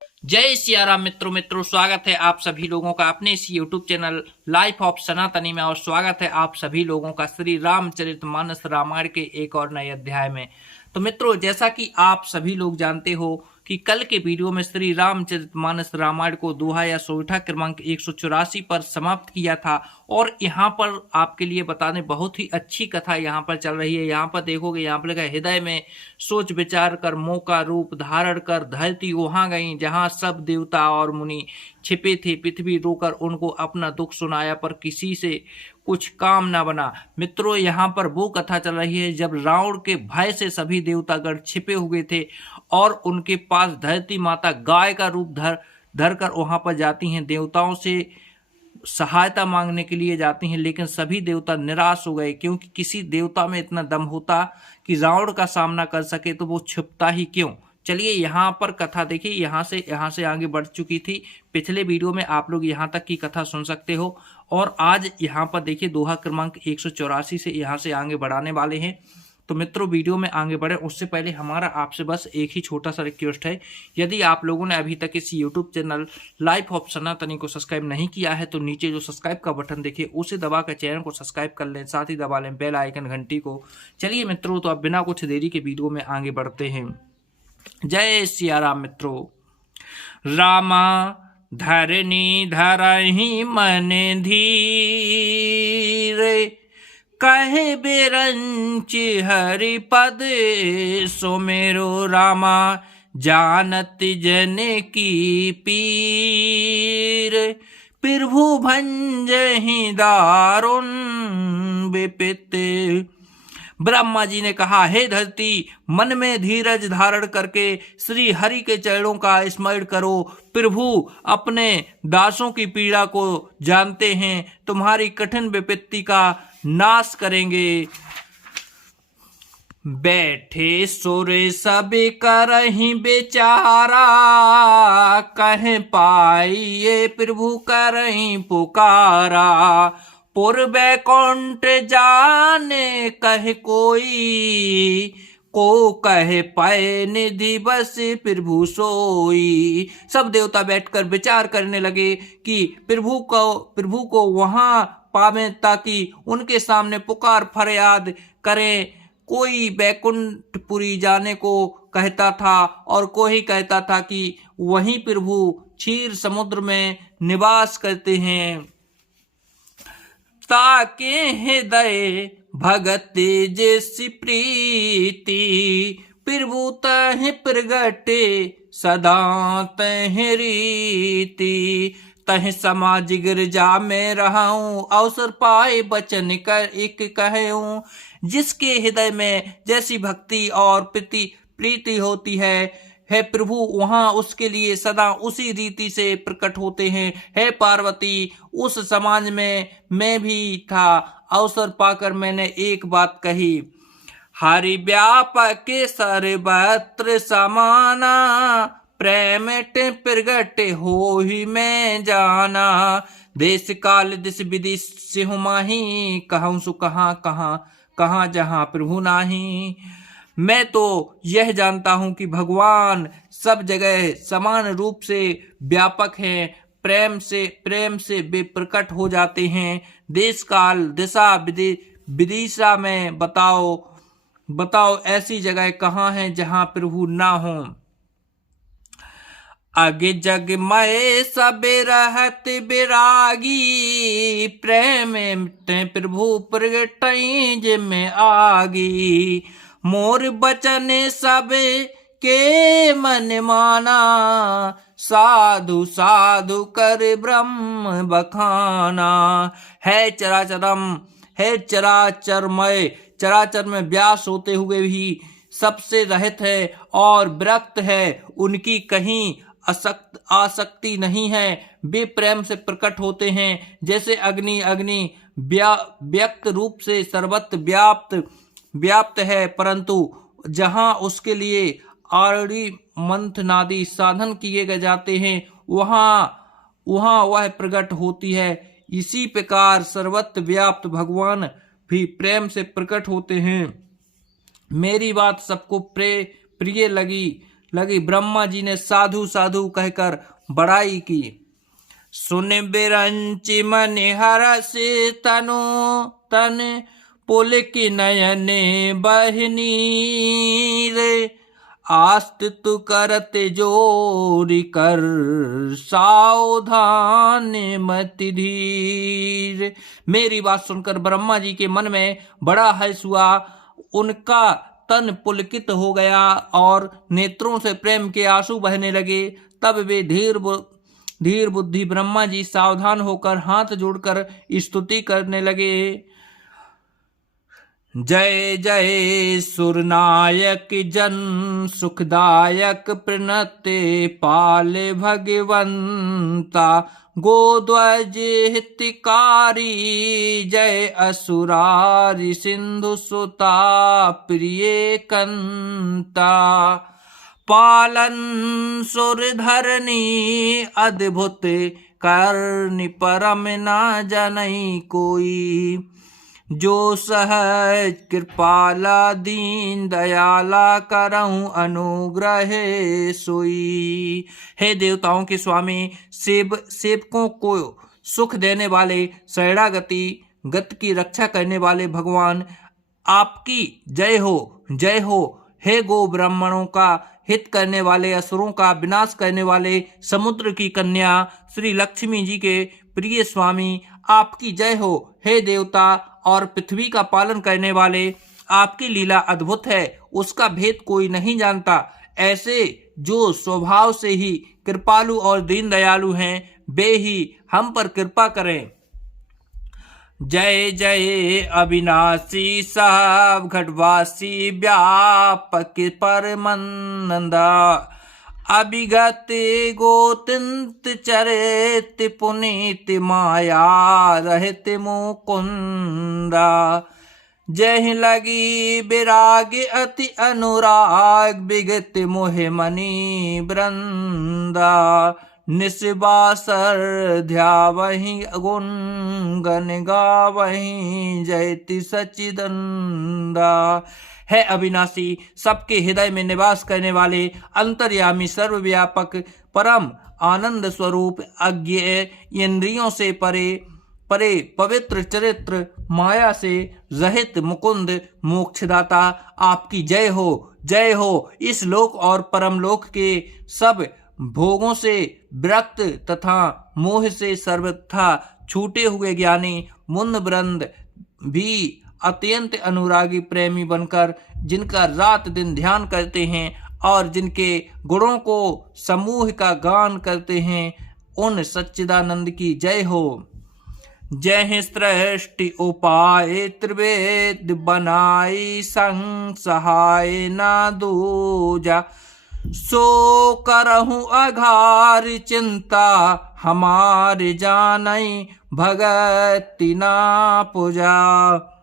जय सिया राम मित्रों स्वागत है आप सभी लोगों का अपने इस YouTube चैनल लाइफ ऑफ सनातनी में। और स्वागत है आप सभी लोगों का श्री रामचरितमानस रामायण के एक और नए अध्याय में। तो मित्रों, जैसा कि आप सभी लोग जानते हो कि कल के वीडियो में श्री रामचरितमानस रामायण को दोहा या सोइठा क्रमांक 184 पर समाप्त किया था। और यहाँ पर आपके लिए बताने बहुत ही अच्छी कथा यहाँ पर चल रही है। यहाँ पर देखोगे, यहाँ पर लिखा है, हृदय में सोच विचार कर मोह का रूप धारण कर धरती वहां गई जहां सब देवता और मुनि छिपे थे। पृथ्वी रोकर उनको अपना दुख सुनाया पर किसी से कुछ काम न बना। मित्रों, यहाँ पर वो कथा चल रही है जब रावण के भय से सभी देवतागण छिपे हुए थे और उनके पास धरती माता गाय का रूप धर कर वहां पर जाती हैं, देवताओं से सहायता मांगने के लिए जाती हैं। लेकिन सभी देवता निराश हो गए, क्योंकि किसी देवता में इतना दम होता कि रावण का सामना कर सके तो वो छिपता ही क्यों। चलिए यहाँ पर कथा देखिए, यहाँ से आगे बढ़ चुकी थी। पिछले वीडियो में आप लोग यहाँ तक की कथा सुन सकते हो। और आज यहाँ पर देखिए दोहा क्रमांक 184 से यहाँ से आगे बढ़ाने वाले हैं। तो मित्रों, वीडियो में आगे बढ़े उससे पहले हमारा आपसे बस एक ही छोटा सा रिक्वेस्ट है। यदि आप लोगों ने अभी तक इस यूट्यूब चैनल लाइफ ऑफ सनातनी को सब्सक्राइब नहीं किया है तो नीचे जो सब्सक्राइब का बटन देखिए उसे दबा कर चैनल को सब्सक्राइब कर लें, साथ ही दबा लें बेल आइकन घंटी को। चलिए मित्रों, तो अब बिना कुछ देरी के वीडियो में आगे बढ़ते हैं। जय सिया राम मित्रों। रामा धरनी धरहि मन धीर, कहे बेरंच हरिपद सुमेरो रामा जानत जन की पीर। प्रभु भंजहि दारुण विपित। ब्रह्मा जी ने कहा, हे धरती, मन में धीरज धारण करके श्री हरि के चरणों का स्मरण करो। प्रभु अपने दासों की पीड़ा को जानते हैं, तुम्हारी कठिन विपत्ति का नाश करेंगे। बैठे सुर सब करहि बेचारा, कह पाइए प्रभु करहि पुकारा। पुर बैकुंठ जाने कह कोई, को कहे पाए निधि बस प्रभु सोई। सब देवता बैठकर विचार करने लगे कि प्रभु को वहां पावे ताकि उनके सामने पुकार फरियाद करें। कोई बैकुंठपुरी जाने को कहता था और कोई कहता था कि वहीं प्रभु क्षीर समुद्र में निवास करते हैं। ताके हृदय भगत जैसी प्रीति, प्रभु तह प्रगटे सदा तह रीति। तह समाज गिरजा में रहूं, अवसर पाए बचन कर एक कहूं। जिसके हृदय में जैसी भक्ति और प्रीति होती है प्रभु वहां उसके लिए सदा उसी रीति से प्रकट होते हैं। हे पार्वती, उस समाज में मैं भी था, अवसर पाकर मैंने एक बात कही। हरि व्यापक सर्वत्र समाना, प्रेम प्रगट हो ही मैं जाना। देश काल दिश विधि सिंह माही, कहूं सु कहाँ जहां प्रभु नाही। मैं तो यह जानता हूं कि भगवान सब जगह समान रूप से व्यापक हैं, प्रेम से वे प्रकट हो जाते हैं। देश काल दिशा विदिशा में बताओ ऐसी जगह कहाँ है जहां प्रभु ना हो। अग जग मय सब रहत बिरागी, प्रेम प्रभु प्रगटई में आगी। मोर बचन सब के मन माना, साधु साधु कर ब्रह्म बखाना। है चराचर में व्यास होते हुए भी सबसे रहित है और विरक्त है। उनकी कहीं आसक्ति नहीं है। वे प्रेम से प्रकट होते हैं जैसे अग्नि व्यक्त रूप से सर्वत्र व्याप्त है, परंतु जहां उसके लिए आरड़ी मंथनादि साधन किए जाते हैं वहां वह प्रकट होती है। इसी प्रकार सर्वत्र व्याप्त भगवान भी प्रेम से प्रकट होते हैं। मेरी बात सबको प्रिय लगी लगी। ब्रह्मा जी ने साधु साधु कहकर बड़ाई की। सुन बिरंच मन हरस तनु तन पुलक नयन बहनीर, आस्तित करत जोरि कर सावधान मति धीर। मेरी बात सुनकर ब्रह्मा जी के मन में बड़ा हर्ष हुआ। उनका तन पुलकित हो गया और नेत्रों से प्रेम के आंसू बहने लगे। तब वे धीर बुद्धि ब्रह्मा जी सावधान होकर हाथ जोड़कर स्तुति करने लगे। जय जय सुरनायक जन सुखदायक प्रणते पाल भगवंता, गोध्वज हितकारी जय असुरारि सिंधु सुता प्रिय कंता। पालन सुर धरनी अद्भुत करनि परम ना जनई कोई, जो सहज कृपाला दीन दयाला करहूँ अनुग्रह सोई। हे देवताओं के स्वामी, सेवकों को सुख देने वाले, शरणागति गत की रक्षा करने वाले भगवान, आपकी जय हो जय हो। हे गो ब्राह्मणों का हित करने वाले, असुरों का विनाश करने वाले, समुद्र की कन्या श्री लक्ष्मी जी के प्रिय स्वामी, आपकी जय हो। हे देवता और पृथ्वी का पालन करने वाले, आपकी लीला अद्भुत है, उसका भेद कोई नहीं जानता। ऐसे जो स्वभाव से ही कृपालु और दीन दयालु हैं, वे ही हम पर कृपा करें। जय जय अविनाशी साहब घटवासी व्यापक परमनंदा, अभिगत गोतिंत चरित पुनीत माया रहित मुकुंदा। जय लगी विराग अति अनुराग विगत मोह मणि वृंदा, निस्बासर ध्यावहि गुण गण गावहि जयति सच्चिदंदा। है अविनाशी, सबके हृदय में निवास करने वाले, अंतर्यामी, सर्वव्यापक, परम आनंद स्वरूप, अज्ञेय, इंद्रियों से परे परे, पवित्र चरित्र, माया से रहित मुकुंद, मोक्षदाता, आपकी जय हो जय हो। इस लोक और परमलोक के सब भोगों से विरक्त तथा मोह से सर्वथा छूटे हुए ज्ञानी मुन वृंद भी अत्यंत अनुरागी प्रेमी बनकर, जिनका रात दिन ध्यान करते हैं और जिनके गुणों को समूह का गान करते हैं, उन सच्चिदानंद की जय हो। जय सृष्टि उपाय त्रिवेद बनाई, संग सहाय ना दूजा, सो करहूँ अघार चिंता, हमारे जानई भगति ना पूजा।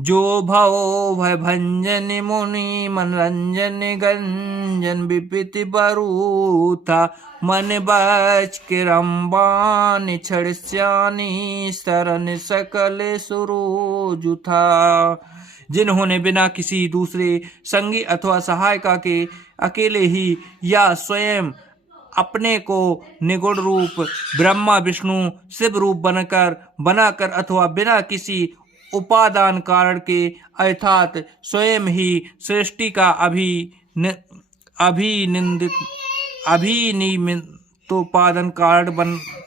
जो भव भय भंजन मुनि मनरंजन गंजन, विपिति बरूथा मन बच के रंबान, छड़ श्यानी शरण सकल सुरोजुथा। जिन्होंने बिना किसी दूसरे संगी अथवा सहायता के अकेले ही या स्वयं अपने को निगुण रूप ब्रह्मा विष्णु शिव रूप बनाकर अथवा बिना किसी उपादान कारण के अर्थात स्वयं ही सृष्टि का अभिनिमित्तोपादान कारण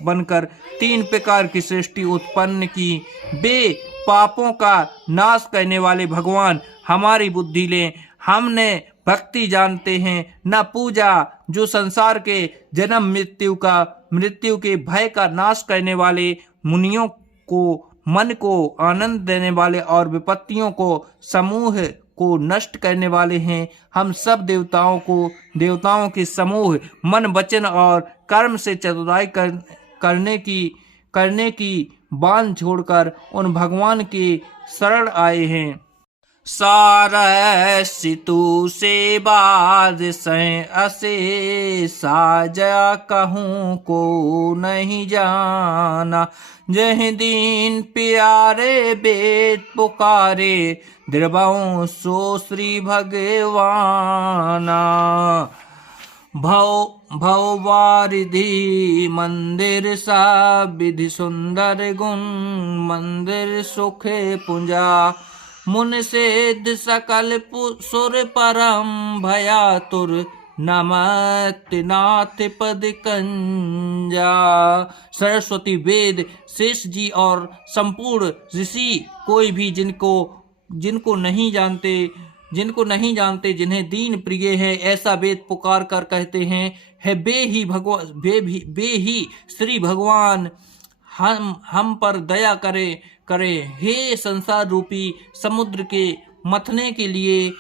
बनकर तीन प्रकार की सृष्टि उत्पन्न की, वे पापों का नाश करने वाले भगवान हमारी बुद्धि लें। हमने भक्ति जानते हैं न पूजा, जो संसार के जन्म मृत्यु के भय का नाश करने वाले, मुनियों को मन को आनंद देने वाले और विपत्तियों को समूह को नष्ट करने वाले हैं। हम सब देवताओं के समूह मन वचन और कर्म से चतुराई करने की बांध छोड़कर उन भगवान के शरण आए हैं। सारसितु से बाद सै असे, साजा कहूँ को नहीं जाना, जह दीन प्यारे बेद पुकारे, द्रवों सो श्री भगवाना। भव वारिधि मंदिर सा विधि सुंदर गुण मंदिर सुखे पुंजा मुन सिद्ध सकल सुर परम भया तुर नमत नाथ पद कंजा। सरस्वती वेद शेष जी और संपूर्ण ऋषि कोई भी जिनको नहीं जानते जिन्हें दीन प्रिय है, ऐसा वेद पुकार कर कहते हैं, है बे ही श्री भगवान हम पर दया करे। हे संसार रूपी समुद्र के मथने के लिए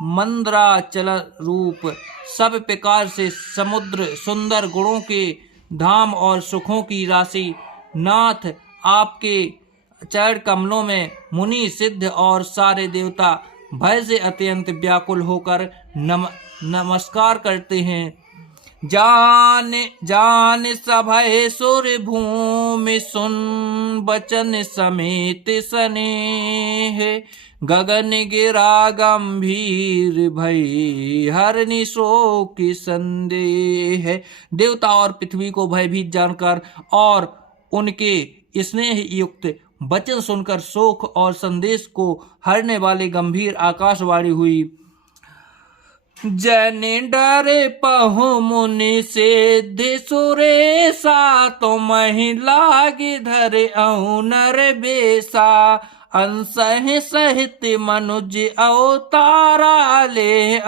मंद्राचल रूप सब प्रकार से समुद्र सुंदर गुणों के धाम और सुखों की राशि नाथ आपके चरण कमलों में मुनि सिद्ध और सारे देवता भय से अत्यंत व्याकुल होकर नमस्कार करते हैं। जान सभय सुर भूमि सुन बचन समेत स्नेह गगन गिरा गंभीर भई हरनि शोक संदेह। देवता और पृथ्वी को भयभीत जानकर और उनके स्नेह युक्त वचन सुनकर शोक और संदेश को हरने वाले गंभीर आकाशवाणी हुई। जन डरे पहु मुनि सिद्ध सुरेसा तो महिला धरे औ नर बेसा अंसह सहित मनुज अवतारा ले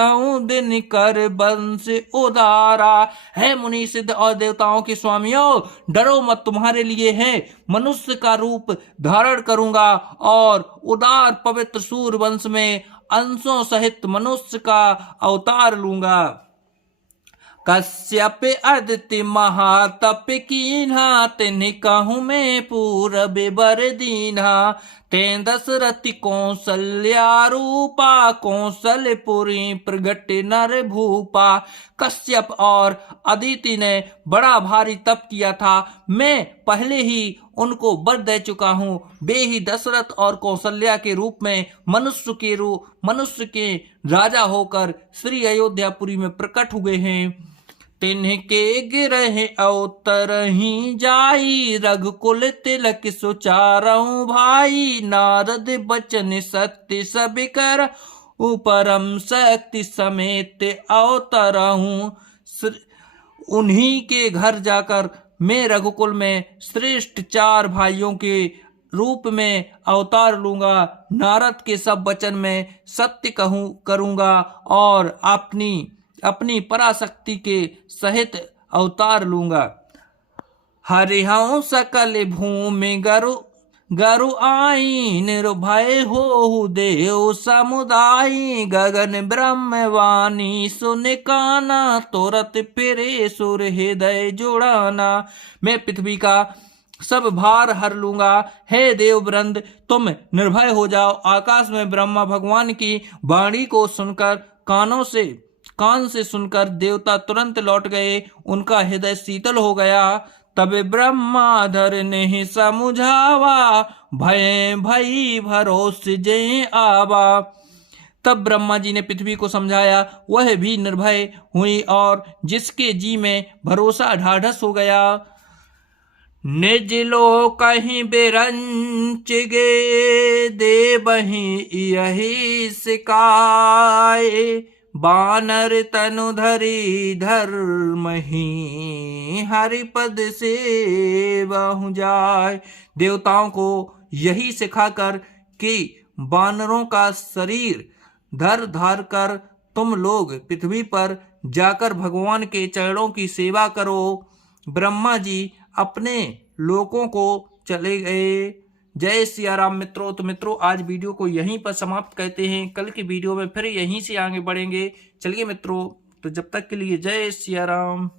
दिन कर वंश उदारा। है मुनि सिद्ध और देवताओं के स्वामियों, डरो मत, तुम्हारे लिए है मनुष्य का रूप धारण करूंगा और उदार पवित्र सूर वंश में अंशों सहित मनुष्य का अवतार लूंगा। कश्यप अदिति महातप कीन्हा तिन्हि कहूँ में पूरब बर दीन्हा तें दशरथि कौशल्या रूपा कौशलपुरी प्रगट नर भूपा। कश्यप और अदिति ने बड़ा भारी तप किया था, मैं पहले ही उनको वर दे चुका हूँ। वे ही दशरथ और कौशल्या के रूप में मनुष्य के राजा होकर श्री अयोध्यापुरी में प्रकट हुए हैं। तिनके गिरहि अवतरहि जाई रघुकुल तिलक सुचारऊ भाई नारद बचन सत्य सब कर परम शक्ति समेत अवतरहूं। उन्हीं के घर जाकर मैं रघुकुल में श्रेष्ठ 4 भाइयों के रूप में अवतार लूंगा। नारद के सब वचन में सत्य करूंगा और अपनी पराशक्ति के सहित अवतार लूंगा। हरिहं सकल भूमि गरु आई निर्भय हो देव समुदाय गगन ब्रह्मवाणी सुन काना तुरत फिरे सुर हृदय जुड़ाना। मैं पृथ्वी का सब भार हर लूंगा। हे देव वृंद, तुम निर्भय हो जाओ। आकाश में ब्रह्मा भगवान की वाणी को सुनकर कान से सुनकर देवता तुरंत लौट गए, उनका हृदय शीतल हो गया। तब ब्रह्माधर ने समुझावा भय भई भरोस जय आवा। तब ब्रह्मा जी ने पृथ्वी को समझाया, वह भी निर्भय हुई और जिसके जी में भरोसा ढाढ़स हो गया। निज लो कहीं बिरंच गे देवहि यही सिकाय बानर तनु धरी धर्महि हरिपद से बहु जाय। देवताओं को यही सिखाकर कि बानरों का शरीर धार कर तुम लोग पृथ्वी पर जाकर भगवान के चरणों की सेवा करो। ब्रह्मा जी अपने लोकों को चले गए। जय सिया राम मित्रों। तो मित्रों, आज वीडियो को यहीं पर समाप्त करते हैं। कल की वीडियो में फिर यहीं से आगे बढ़ेंगे। चलिए मित्रों, तो जब तक के लिए जय सिया राम।